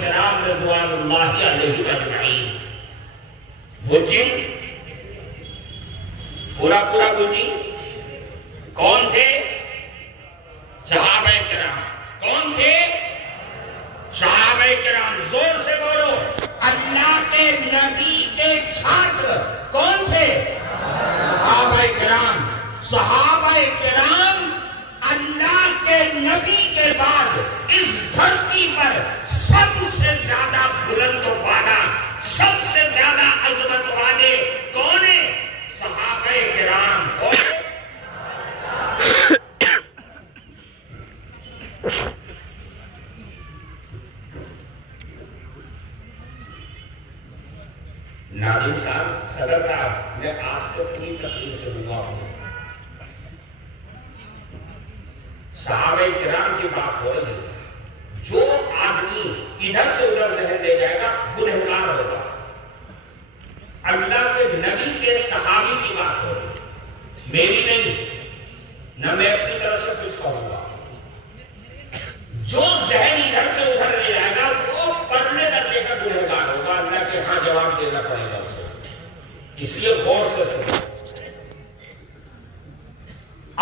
کرام رضوان اللہ علیہ اجمعین. وہ جن پورا گنجی کون تھے؟ صحابہ کرام. کون تھے؟ صحابہ کرام. زور سے بولو. اللہ کے نبی کے چھاتر کون تھے؟ صحابہ کرام. صحابہ کرام اللہ کے نبی کے بعد اس دھرتی پر سب سے زیادہ بلند و بالا، سب سے زیادہ عظمت والے کون ہیں؟ صحابہ کرام. ناظم صاحب، صدر صاحب، میں آپ سے پوری تقریر سے ہوا ہوں. صحابہ کرام کی بات ہو رہی ہے. جو آدمی ادھر سے ادھر ذہن لے جائے گا گنہگار ہوگا. اللہ کے نبی کے صحابی کی بات ہو رہی ہے، میری نہیں، نہ میں اپنی طرف سے کچھ کہوں گا. جو ذہن ادھر سے ادھر لے جائے گا وہ پڑھنے درجے کا گنہگار ہوگا. اللہ کے ہاں جواب دینا پڑے گا اسے. اس لیے غور سے سنو.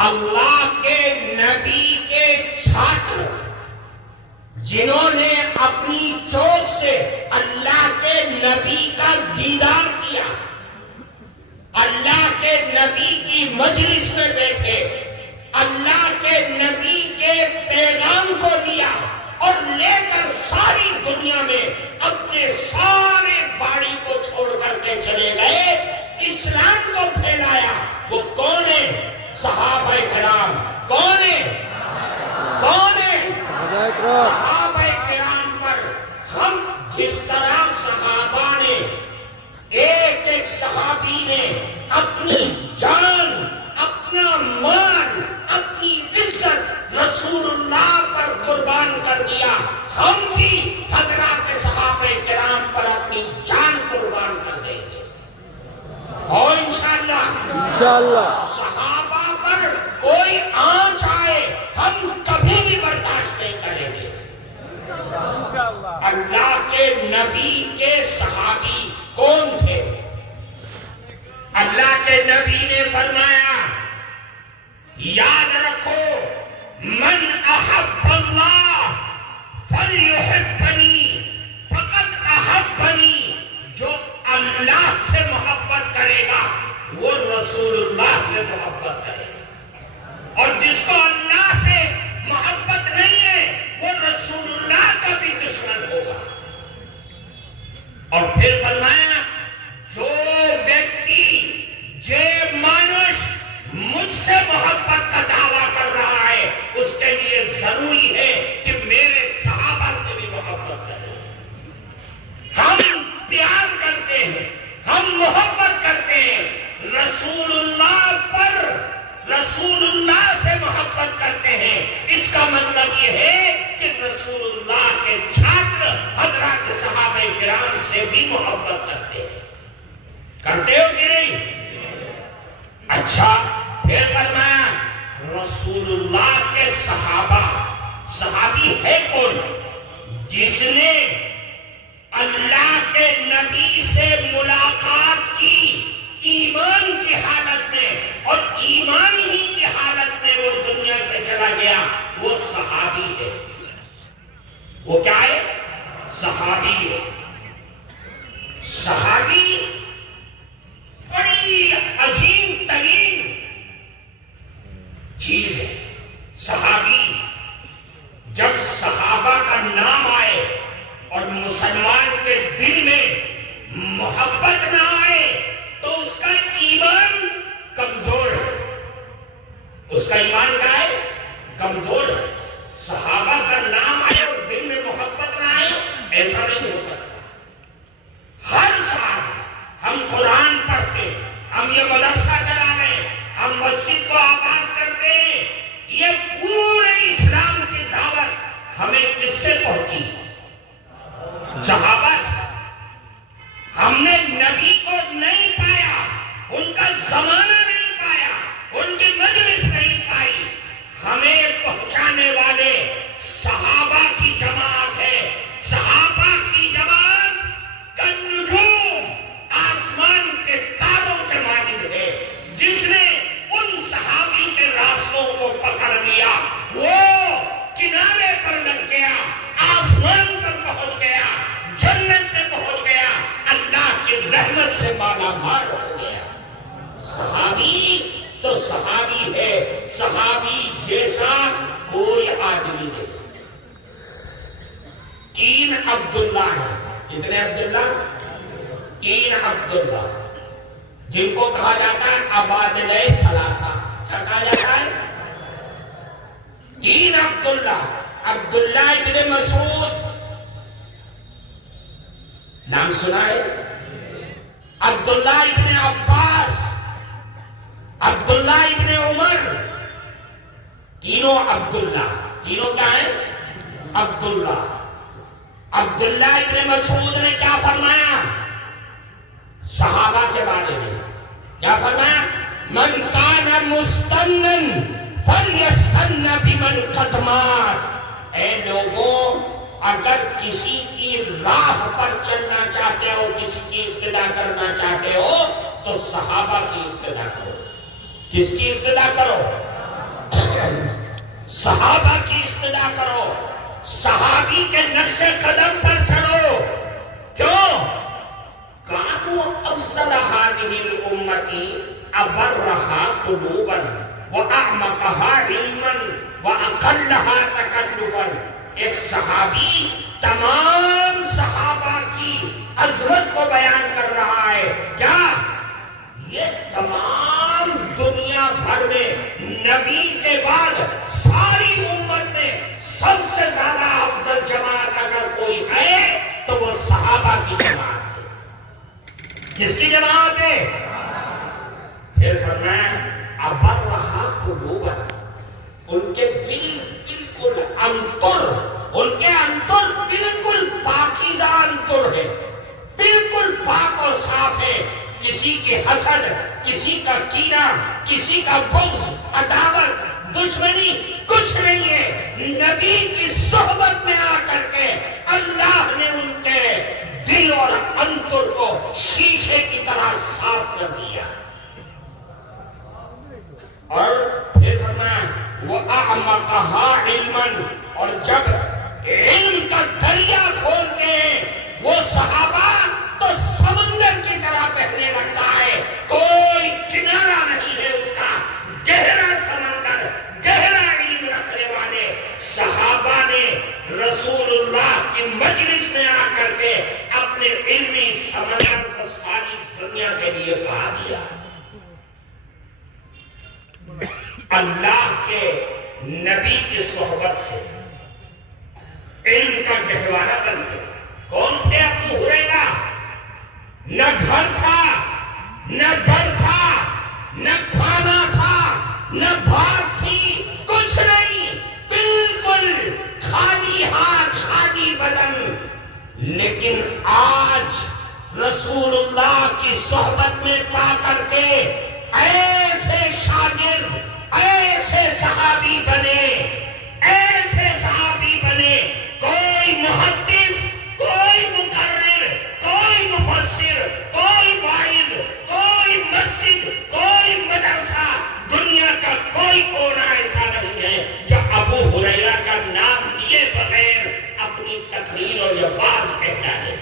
اللہ کے نبی کے چھاتر جنہوں نے اپنی چوک سے اللہ کے نبی کا دیدار کیا، اللہ کے نبی کی مجلس میں بیٹھے، اللہ کے نبی کے پیغام کو لیا اور لے کر ساری دنیا میں اپنے سارے باڑی کو چھوڑ کر کے چلے گئے، اسلام کو پھیلایا، وہ کون ہے؟ صحابہ کرام. کون ہے؟ کون ہے؟ صحابہ کرام پر ہم جس طرح صحابہ نے ایک ایک صحابی نے اپنی جان، اپنا مال، اپنی عزت رسول اللہ پر قربان کر دیا، ہم بھی حضرات صحابہ کرام پر اپنی جان قربان کر دیں گے. اور انشاءاللہ صحابہ پر کوئی آنچ آئے ہم کبھی بھی برداشت نہیں کریں گے. اللہ کے نبی کے صحابی کون تھے؟ اللہ کے نبی نے فرمایا، یاد رکھو، من احب اللہ فلیحبنی فقد احبنی. جو اللہ سے محبت کرے گا وہ رسول اللہ سے محبت کرے گا، اور جس کو اللہ سے محبت نہیں ہے وہ رسول اللہ کا بھی دشمن ہوگا. اور پھر فرمایا، جو ویکتی جے مانش مجھ سے محبت کا دعویٰ کر رہا ہے اس کے لیے ضروری ہے کہ میرے صحابہ سے بھی محبت کرے. ہم پیار کرتے ہیں، ہم محبت کرتے ہیں، رسول اللہ پر، رسول اللہ سے محبت کرتے ہیں. اس کا مطلب یہ ہے کہ رسول اللہ کے چھاتر حضرات صحابہ کرام سے بھی محبت کرتے ہیں. کرتے ہو کہ نہیں؟ اچھا، پھر فرمایا رسول اللہ کے صحابہ. صحابی ہے کون؟ جس نے اللہ کے نبی سے ملاقات کی ایمان کی حالت میں، اور ایمان ہی کی حالت میں وہ دنیا سے چلا گیا، وہ صحابی ہے. وہ کیا ہے؟ صحابی ہے. صحابی بڑی عظیم ترین چیز ہے. صحابی، جب صحابہ کا نام آئے اور مسلمان کے دل میں محبت نہ آئے تو اس کا ایمان کمزور ہے. اس کا ایمان کیا ہے؟ کمزور ہے. صحابہ کا نام آئے اور دل میں محبت نہ آئے، ایسا نہیں ہو سکتا. ہر سال ہم قرآن پڑھتے، ہم یہ مدرسہ چلانے، ہم مسجد کو آباد کرتے ہیں، یہ پورے اسلام کی دعوت ہمیں کس سے پہنچی؟ صحابہ سے. ہم نے نبی کو نہیں پایا، ان کا زمانہ نہیں پایا، ان کی مجلس نہیں پائی. ہمیں پہنچانے والے صحابہ کی جماعت ہے. صحابہ لگ گیا، آسمان پر پہنچ گیا، جنت میں پہنچ گیا، اللہ کی رحمت سے مالا مال ہو گیا۔ صحابی تو صحابی ہے، صحابی جیسا کوئی آدمی نہیں۔ 3 عبداللہ ہیں۔ کتنے عبداللہ؟ 3 عبداللہ، جن کو کہا جاتا ہے عبادلہ ثلاثہ۔ کیا کہا جاتا ہے؟ 3 عبداللہ۔ عبداللہ ابن مسعود، نام سنا ہے؟ عبداللہ ابن عباس، عبداللہ ابن عمر، تینوں عبداللہ۔ تینوں کیا ہیں؟ عبداللہ۔ عبداللہ ابن مسعود نے کیا فرمایا صحابہ کے بارے میں؟ کیا فرمایا؟ من کان مستنن فلیستن بمن قد مات۔ اے لوگوں، اگر کسی کی راہ پر چلنا چاہتے ہو، کسی کی اقتدا کرنا چاہتے ہو تو صحابہ کی اقتدا کرو۔ کس کی اقتدا کرو؟ صحابہ کی اقتدا کرو، صحابی کے نقش قدم پر چلو۔ کیوں؟ کانوا افضل هذه الامة ابرها قلوبا واعمقها علما واقلها تکلفا۔ ایک صحابی تمام صحابہ کی عظمت کو بیان کر رہا ہے۔ کیا یہ تمام دنیا بھر میں نبی کے بعد ساری امت میں سب سے زیادہ افضل جماعت اگر کوئی ہے تو وہ صحابہ کی جماعت ہے۔ کس کی جماعت ہے؟ پھر فرمایا ابرہا قلوبا، ان کے دل بالکل انتر، ان کے انتر بالکل پاکیزہ انتر ہے، بالکل پاک اور صاف ہے۔ کسی کی حسد، کسی کا کینہ، کسی کا بغض، عداوت، دشمنی کچھ نہیں ہے۔ نبی کی صحبت میں آ کر کے اللہ نے ان کے دل اور انتر کو شیشے کی طرح صاف کر دیا۔ اور پھر فرمایا وَأَعْمَقَهَا عِلْمًا، اور جب علم کا دریا کھولتے ہیں وہ صحابہ تو سمندر کی طرح بہنے لگتا ہے، کوئی کنارہ نہیں ہے اس کا، گہرا سمندر، گہرا علم رکھنے والے صحابہ نے رسول اللہ کی مجلس میں آ کر کے اپنے علمی سمندر کو ساری دنیا کے لیے بہا دیا۔ اللہ کے نبی کی صحبت سے علم کا گہوارہ بن گیا۔ کون تھے ابو ہریرہ؟ نہ گھر تھا، نہ در تھا، نہ کھانا تھا، نہ بھاگ تھی، کچھ نہیں، بالکل خالی ہاتھ، خالی بدن۔ لیکن آج رسول اللہ کی صحبت میں پا کر کے ایسے شاگرد، ایسے صحابی بنے، ایسے صحابی بنے، کوئی محدث، کوئی مقرر، کوئی مفسر، کوئی واعظ، کوئی مسجد، کوئی مدرسہ، دنیا کا کوئی کونا ایسا نہیں ہے جو ابو ہریرہ کا نام لیے بغیر اپنی تقریر اور وعظ کہہ ڈالے۔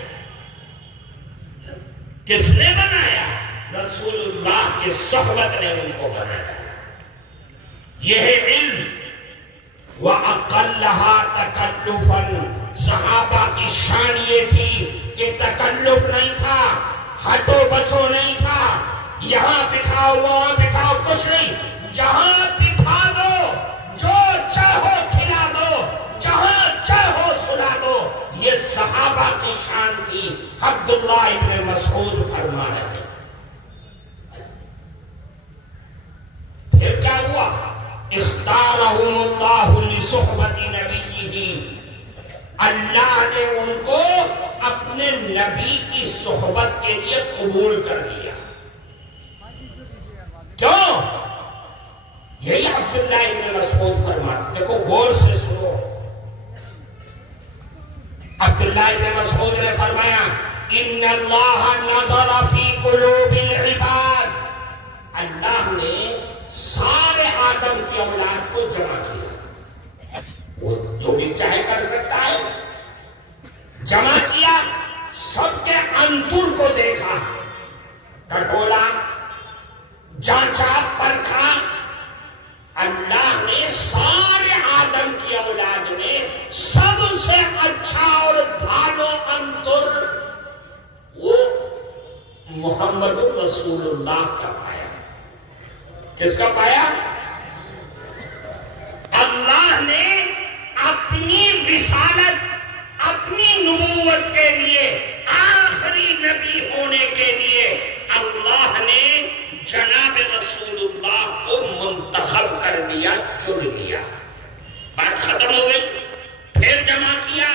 کس نے بنایا؟ رسول اللہ کی صحبت نے ان کو بنایا۔ یہ ہے علم۔ وَأَقَلَّهَا تَكَلُّفًا، صحابہ کی شان یہ تھی کہ تکلف نہیں تھا، ہٹو بچو نہیں تھا، یہاں بٹھاؤ وہاں بٹھاؤ، کچھ نہیں، جہاں بٹھا دو، جو چاہو کھلا دو، جہاں چاہو سلا دو، یہ صحابہ کی شان تھی۔ عبداللہ ابن مسعود فرما رہے ہیں۔ پھر کیا ہوا؟ اختارہم اللہ لصحبت نبیہ، اللہ نے ان کو اپنے نبی کی صحبت کے لیے قبول کر لیا۔ کیوں؟ یہی عبداللہ ابن مسعود فرماتے، دیکھو غور سے سنو۔ عبداللہ ابن مسعود نے فرمایا ان اللہ نظر فی قلوب العباد، اللہ نے سارے آدم کی اولاد کو جمع کیا، وہ تو بھی چاہے کر سکتا ہے. جمع کیا, سب کے انتر کو دیکھا, ٹٹولا, جانچا, پرکھا. اللہ نے سارے آدم کی اولاد میں سب سے اچھا اور بھالو انتر وہ محمد رسول اللہ کا پایا. کس کا پایا؟ اللہ نے اپنی رسالت, اپنی نبوت کے لیے, آخری نبی ہونے کے لیے اللہ نے جناب رسول اللہ کو منتخب کر دیا, چن لیا. بات ختم ہو گئی. پھر جمع کیا,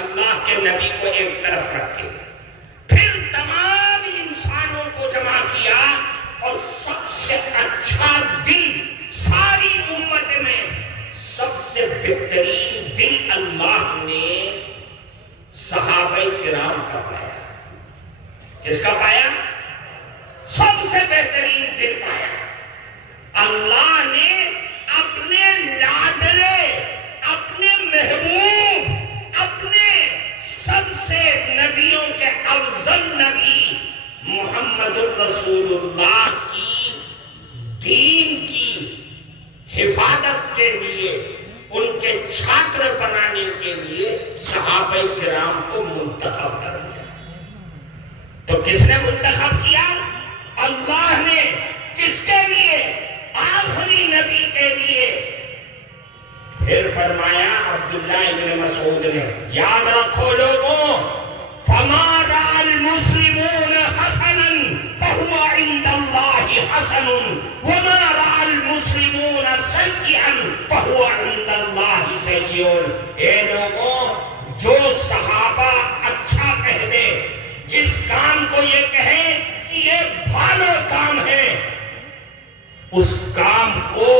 اللہ کے نبی کو ایک طرف رکھے, پھر تمام انسانوں کو جمع کیا, اور سب سے اچھا دل ساری امت میں, سب سے بہترین دل اللہ نے صحابہ کرام کا پایا. کس کا پایا؟ سب سے بہترین دل پایا. اللہ نے اپنے لاڈلے, اپنے محبوب, اپنے سب سے نبیوں کے افضل نبی محمد الرسول اللہ کی دین کی حفاظت کے لیے, ان کے چھاتر بنانے کے لیے صحابہ کرام کو منتخب کر دیا. تو کس نے منتخب کیا؟ اللہ نے. کس کے لیے؟ آخری نبی کے لیے. پھر فرمایا عبداللہ ابن مسعود نے, یاد رکھو لوگوں, فما رأى المسلمون حسنا فهو عند الله حسن وما رأى المسلمون سيئا فهو عند الله سيء. اے لوگوں, جو صحابہ اچھا کہتے, جس کام کو یہ کہیں کہ یہ بھالو کام ہے, اس کام کو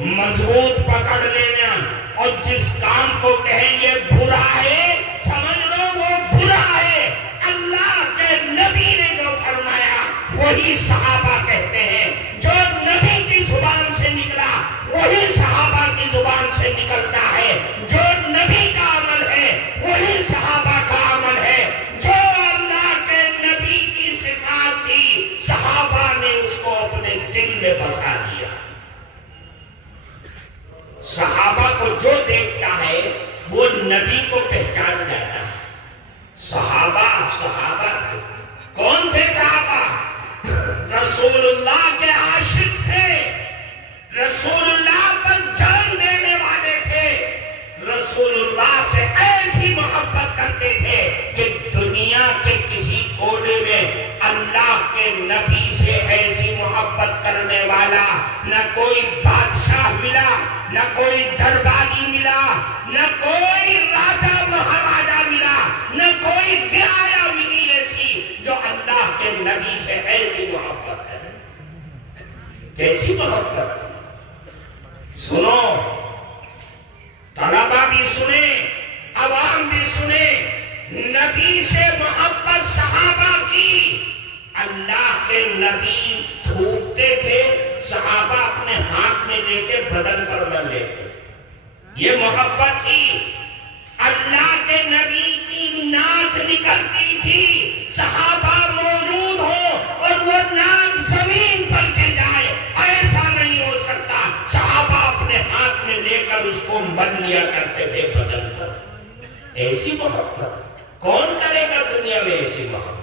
مضبوط پکڑ لینا, اور جس کام کو کہیں یہ برا ہے, سمجھ لو وہ برا ہے. اللہ کے نبی نے جو فرمایا وہی صحابہ کہتے ہیں. جو نبی کی زبان سے نکلا وہی صحابہ کی زبان سے نکلتا ہے. جو نبی کا عمل ہے وہی صحابہ کا عمل ہے. جو اللہ کے نبی کی صفات تھی, صحابہ نے اس کو اپنے دل میں بسا دیا. صحابہ کو جو دیکھتا ہے وہ نبی کو پہچان جاتا ہے. صحابہ تھے. کون تھے صحابہ؟ رسول اللہ کے عاشق تھے, رسول اللہ پر جان دینے والے تھے, رسول اللہ سے ایسی محبت کرتے تھے کہ دنیا کے کسی کونے میں اللہ کے نبی سے ایسی محبت کرنے والا نہ کوئی بادشاہ ملا, نہ کوئی درباری ملا, نہ کوئی راجا مہاراجا ملا, نہ کوئی رعایا ملی ایسی جو اللہ کے نبی سے ایسی محبت کرے. کیسی محبت تھی؟ سنو, طلبا بھی سنے, عوام بھی سنے. نبی سے محبت صحابہ کی. اللہ کے نبی تھوکتے تھے, صحابہ اپنے ہاتھ میں لے کے بدن پر بن لیتے. یہ محبت تھی. اللہ کے نبی کی نعت نکلتی تھی, صحابہ موجود ہو اور وہ نعت زمین پر گر جائے, ایسا نہیں ہو سکتا. صحابہ اپنے ہاتھ میں لے کر اس کو بن لیا کرتے تھے بدن پر. ایسی محبت کون کرے گا دنیا میں؟ ایسی محبت.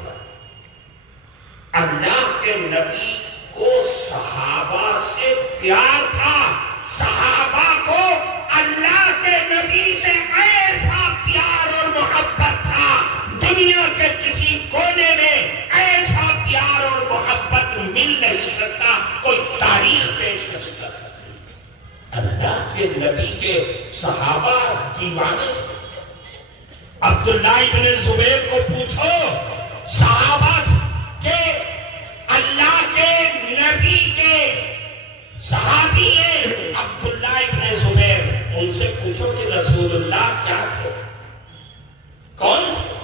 اللہ کے نبی کو صحابہ سے پیار تھا. صحابہ کو اللہ کے نبی سے ایسا پیار اور محبت تھا, دنیا کے کسی کونے میں ایسا پیار اور محبت مل نہیں سکتا, کوئی تاریخ پیش نہیں کر سکتی. اللہ کے نبی کے صحابہ دیوانے تھے. عبداللہ ابن زبیر کو پوچھو, صحابہ کے اللہ کے نبی کے صحابی ہیں عبداللہ ابن زبیر, ان سے پوچھو کہ رسول اللہ کیا تھے, کون تھے؟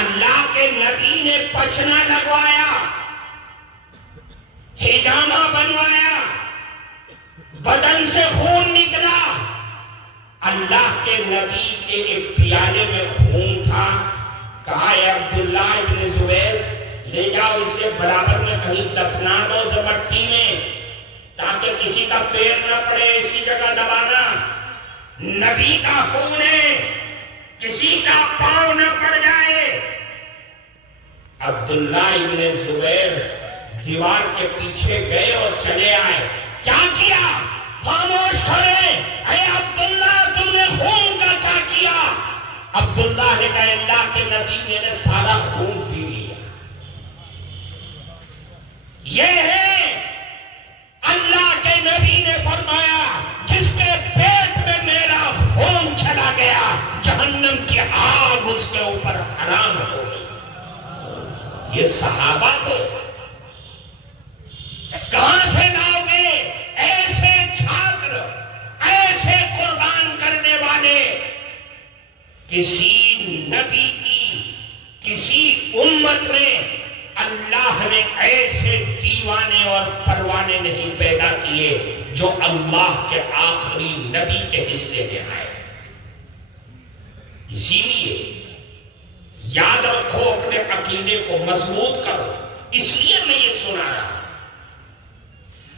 اللہ کے نبی نے پچنا لگوایا, ہجامہ بنوایا, بدن سے خون نکلا, اللہ کے نبی کے ایک پیالے میں خون تھا. کہا اے عبداللہ ابن زبیر لے جاؤ اسے برابر میں کہیں دفنا دو مٹی میں تاکہ کسی کا پیر نہ پڑے اسی جگہ دبانا. نبی کا خون ہے کسی کا پاؤں نہ پڑ جائے. عبداللہ ابن زبیر دیوار کے پیچھے گئے اور چلے آئے. کیا کیا؟ خاموش کھڑے. اے عبداللہ تم نے خون کا کیا کیا؟ عبداللہ نے کہا اللہ کے نبی میں نے سارا خون پی لیا. یہ ہے اللہ کے نبی نے فرمایا جس کے پیٹ میں میرا خون چلا گیا جہنم کی آگ اس کے اوپر حرام ہو گئی. یہ صحابہ تھے. کہاں سے لاؤ گے ایسے چھاتر ایسے قربان کرنے والے؟ کسی نبی کی کسی امت میں اللہ نے ایسے دیوانے اور پروانے نہیں پیدا کیے جو اللہ کے آخری نبی کے حصے میں آئے. اسی لیے یاد رکھو اپنے عقیدے کو مضبوط کرو. اس لیے میں یہ سنا رہا.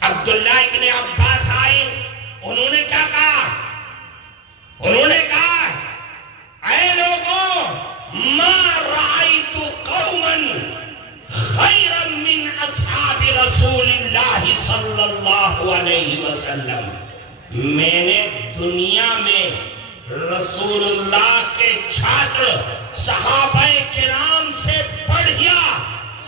عبداللہ ابن عباس آئے. انہوں نے کیا کہا؟ انہوں نے کہا اے لوگوں ما رأیت قوما خیرا من اصحاب رسول اللہ صلی اللہ علیہ وسلم. میں نے دنیا میں رسول اللہ کے چھاتر صحابہ کرام سے بڑھیا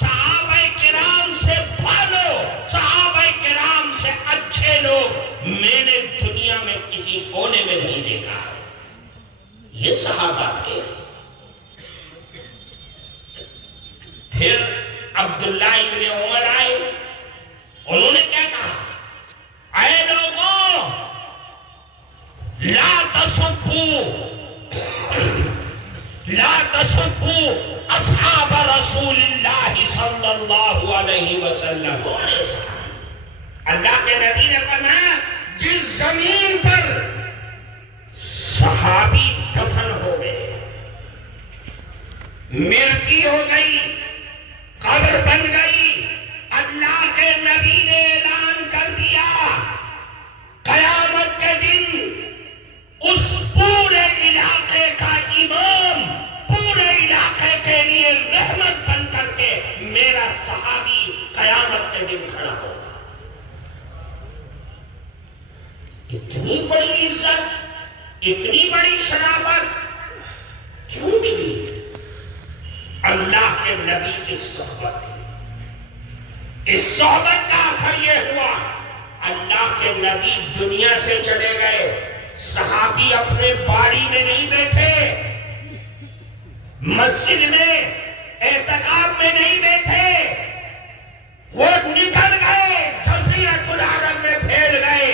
صحابہ کرام سے بھالو صحابہ کرام سے اچھے لوگ میں نے دنیا میں کسی کونے میں نہیں دیکھا ہے. یہ صحابہ تھے. پھر عبداللہ ابن عمر آئے. انہوں نے کیا کہا؟ اے لوگوں لا تسبوا اصحاب رسول اللہ صلی اللہ علیہ وسلم. اللہ کے نبی نے فرمایا جس زمین پر صحابی دفن ہو گئے مرگی ہو گئی قبر بن گئی اللہ کے نبی نے اعلان کر دیا قیامت کے دن اس پورے علاقے کا امام پورے علاقے کے لیے رحمت بن کر کے میرا صحابی قیامت کے دن کھڑا ہوگا. اتنی بڑی عزت اتنی بڑی شرافت کیوں ملی؟ اللہ کے نبی کی صحبت تھی. اس صحبت کا اثر یہ ہوا اللہ کے نبی دنیا سے چلے گئے. صحابی اپنے باری میں نہیں بیٹھے مسجد میں اعتکاف میں نہیں بیٹھے. وہ نکل گئے جزیرۃ العرب میں پھیل گئے.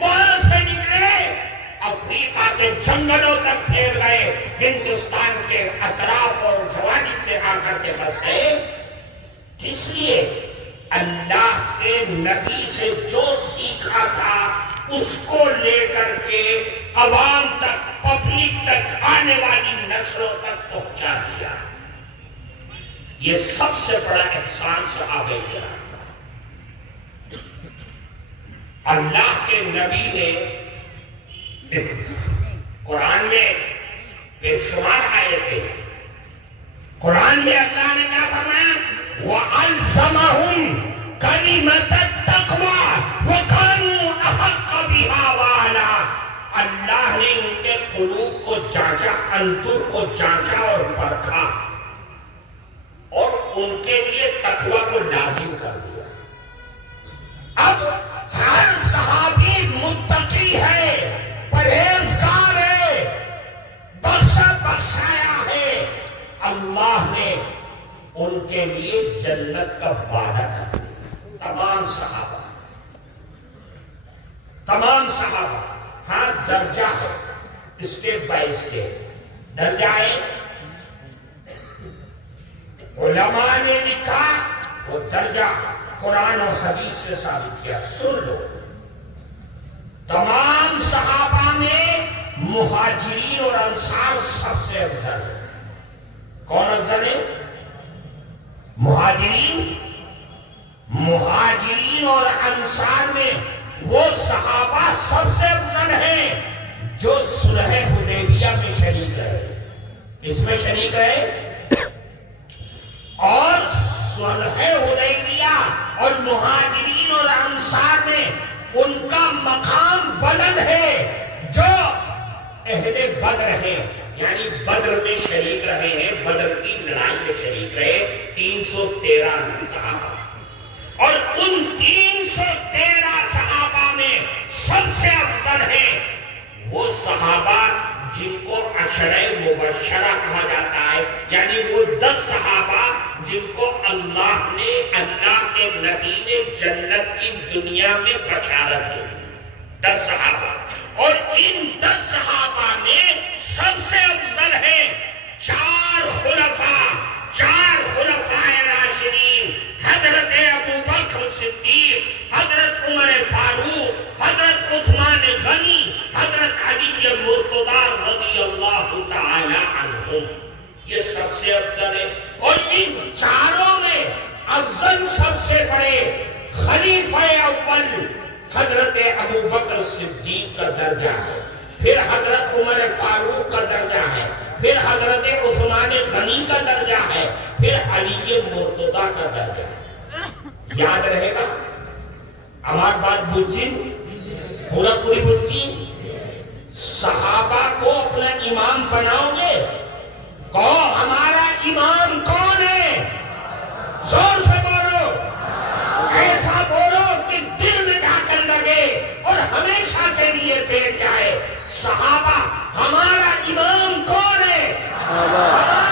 وہاں سے نکلے افریقہ کے جنگلوں تک پھیل گئے. ہندوستان کے اطراف اور جوانب میں آ کر کے بس گئے. کس لیے؟ اللہ کے نبی سے جو سیکھا تھا اس کو لے کر کے عوام تک پبلک تک آنے والی نسلوں تک پہنچا دیا. یہ سب سے بڑا احسان صحابہ کرام کا. اللہ کے نبی نے قرآن میں بے شمار آئے تھے. قرآن میں اللہ نے کیا فرمایا؟ وَأَلْزَمَهُمْ كَلِمَةَ التَّقْوَىٰ وَكَانُوا أَحَقَّ بِهَا وَأَهْلَهَا. اللہ نے ان کے قلوب کو جانچا انتر کو جانچا اور پرکھا اور ان کے لیے تقویٰ کو لازم کر دیا. اب ہر صحابی متقی ہے پرہیزگار ہے بخشا بخشایا ہے. اللہ نے ان کے لیے جنت کا وعدہ کر دیا. تمام صحابہ ہاں درجہ ہے اسٹیپ بائی اسٹیپ درجہ ہے. علماء نے لکھا وہ درجہ قرآن و حدیث سے ثابت کیا. سن لو تمام صحابہ میں مہاجرین اور انصار سب سے افضل ہے۔ کون افضل ہے؟ مہاجرین اور انصار میں وہ صحابہ سب سے افضل ہیں جو صلح حدیبیہ میں شریک رہے۔ کس میں شریک رہے؟ اور صلح حدیبیہ اور مہاجرین اور انصار میں ان کا مقام بلند ہے جو اہل بدر ہیں، یعنی بدر میں شریک رہے ہیں، بدر کی لڑائی میں شریک رہے 313 صحابہ، اور ان 313 صحابہ میں سب سے افضل ہیں وہ صحابہ جن کو عشرہ مبشرہ کہا جاتا ہے، یعنی وہ 10 صحابہ جن کو اللہ کے نبی نے جنت کی دنیا میں بشارت دی، 10 صحابہ، اور ان 10 صحابہ میں سب سے افضل ہیں 4 خلفاء راشدین، حضرت ابوبکر صدیق، حضرت عمر فاروق، حضرت عثمان غنی، حضرت علی مرتضی رضی اللہ تعالی عنہم، یہ سب سے افضل ہے۔ اور ان چاروں میں افضل سب سے بڑے خلیفہ اول حضرت ابوبکر صدیق کا درجہ ہے، پھر حضرت عمر فاروق کا درجہ ہے، پھر حضرت عثمان غنی کا درجہ ہے، پھر علی مرتضی کا درجہ ہے۔ یاد رہے گا ہماری بات بجھیں، پوری بجھیں۔ صحابہ کو اپنا امام بناؤ گے؟ کہو ہمارا امام کون ہے؟ زور سے بولو، ایسا بولو کہ دل میں جا کر لگے اور ہمیشہ کے لیے بیٹھ جائے۔ صحابہ ہمارا امام کون ہے؟ ہمارا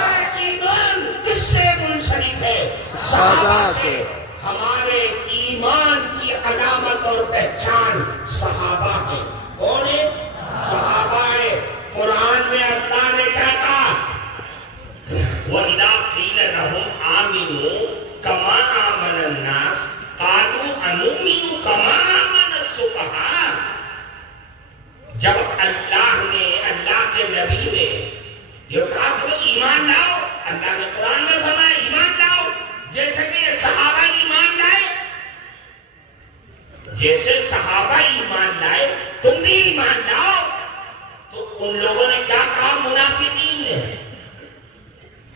ایمان کس سے منسلک ہے؟ صحابہ سے۔ ہمارے ایمان کی علامت اور پہچان صحابہ ہیں۔ کون ہے؟ صحابہ ہے۔ قرآن میں اللہ نے کیا کہا؟ وَإِذَا قِيلَ لَهُمْ آمِنُوا كَمَا آمَنَ النَّاسُ قَالُوا أَنُؤْمِنُ كَمَا آمَنَ السُّفَهَاءُ۔ جب اللہ کے نبی نے یہ کہا تم ایمان لاؤ، اللہ نے قرآن میں فرمایا ایمان لاؤ جیسے کہ صحابہ ایمان لائے، جیسے صحابہ ایمان لائے تم بھی ایمان لاؤ۔ تو ان لوگوں نے کیا کہا منافقین نے؟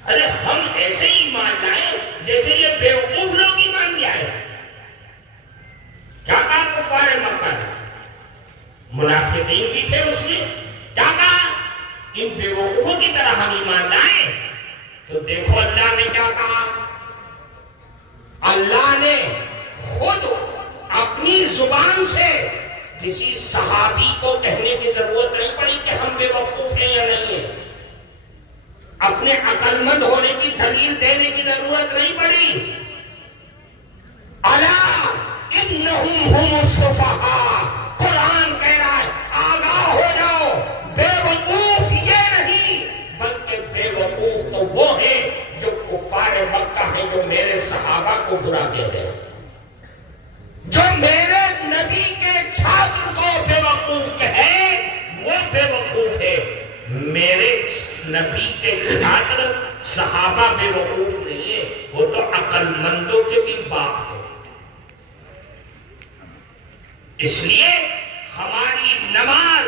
ارے ہم ایسے ایمان لائے جیسے یہ بیوقوف لوگ ایمان لائے۔ کیا کہا کفار مکہ نے؟ منافقین بھی تھے اس میں، کیا کہا؟ ان بیوقوفوں کی طرح ہم ایمان لائیں۔ تو دیکھو اللہ نے کیا کہا؟ اللہ نے خود اپنی زبان سے کسی صحابی کو کہنے کی ضرورت نہیں پڑی کہ ہم بے وقوف ہیں یا نہیں ہیں، اپنے عقل مند ہونے کی دلیل دینے کی ضرورت نہیں پڑی۔ الا انہم ہم السفہاء، قرآن کہہ رہا ہے آگاہ ہو جاؤ، بے وقوف یہ نہیں بلکہ بے وقوف تو وہ ہیں جو کفار مکہ ہیں، جو میرے صحابہ کو برا کہہ رہے ہیں، جو میرے نبی کے چھاتر کو بے وقوف کہے وہ بے وقوف ہے۔ میرے نبی کے چھاتر صحابہ بے وقوف نہیں ہے، وہ تو عقل مندوں کے بھی باپ ہے۔ اس لیے ہماری نماز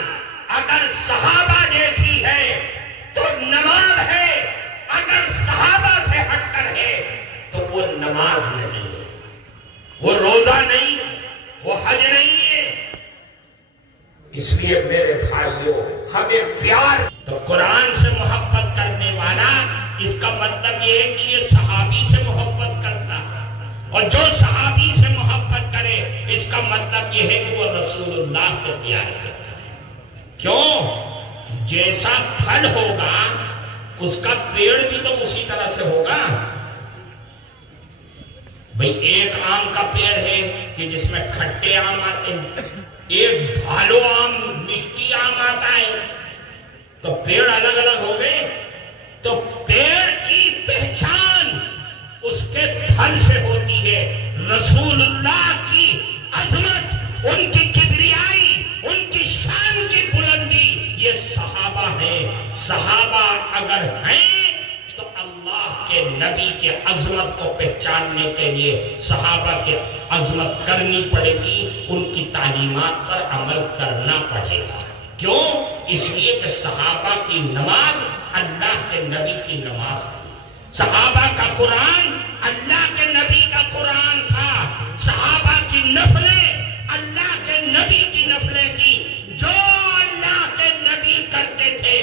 اگر صحابہ جیسی ہے تو نماز ہے، اگر صحابہ سے ہٹ کر ہے تو وہ نماز نہیں ہے، وہ روزہ نہیں، وہ حج نہیں ہے۔ اس لیے میرے بھائیوں ہمیں پیار، تو قرآن سے محبت کرنے والا اس کا مطلب یہ ہے کہ یہ صحابی سے محبت کرتا ہے، اور جو صحابی سے محبت کرے اس کا مطلب یہ ہے کہ وہ رسول اللہ سے پیار کرتا ہے۔ کیوں؟ جیسا پھل ہوگا اس کا پیڑ بھی تو اسی طرح سے ہوگا۔ بھئی ایک آم کا پیڑ ہے کہ جس میں کھٹے آم آتے ہیں، ایک بھالو آم مشکی آم آتا ہے، تو پیڑ الگ الگ ہو گئے۔ تو پیڑ کی پہچان اس کے پھل سے ہوتی ہے۔ رسول اللہ کی عظمت، ان کی کبریائی، ان کی شان کی بلندی، یہ صحابہ ہیں. صحابہ اگر ہیں تو اللہ کے نبی کے عظمت کو پہچاننے کے لیے صحابہ کے عظمت کرنی پڑے گی، ان کی تعلیمات پر عمل کرنا پڑے گا. کیوں؟ اس لیے کہ صحابہ کی نماز اللہ کے نبی کی نماز تھی. صحابہ کا قرآن اللہ کے نبی کا قرآن تھا. صحابہ کی نفلیں اللہ کے نبی کی نفلیں تھی. جو اللہ کے نبی کرتے تھے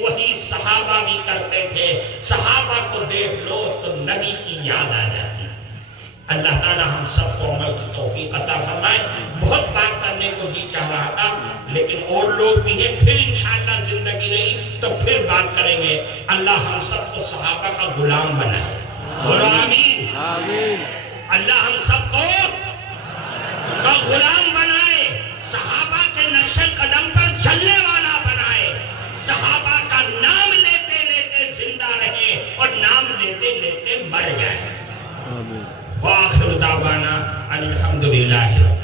وہی صحابہ بھی کرتے تھے. صحابہ کو دیکھ لو تو نبی کی یاد آ جاتی تھی. اللہ تعالی ہم سب کو عمل کی توفیق عطا فرمائے. بہت بات کرنے کو جی چاہ رہا تھا لیکن اور لوگ بھی ہیں، پھر انشاءاللہ زندگی رہی تو پھر بات کریں گے. اللہ ہم سب کو صحابہ کا غلام بنائے. بولو آمین. آمین. اللہ ہم سب کو کا غلام بنائے، صحابہ کے نقش قدم پر چلنے والا بنائے، صحابہ کا نام لیتے لیتے زندہ رہے اور نام لیتے لیتے مر جائے. آمین. وآخر دعوانا ان الحمدللہ.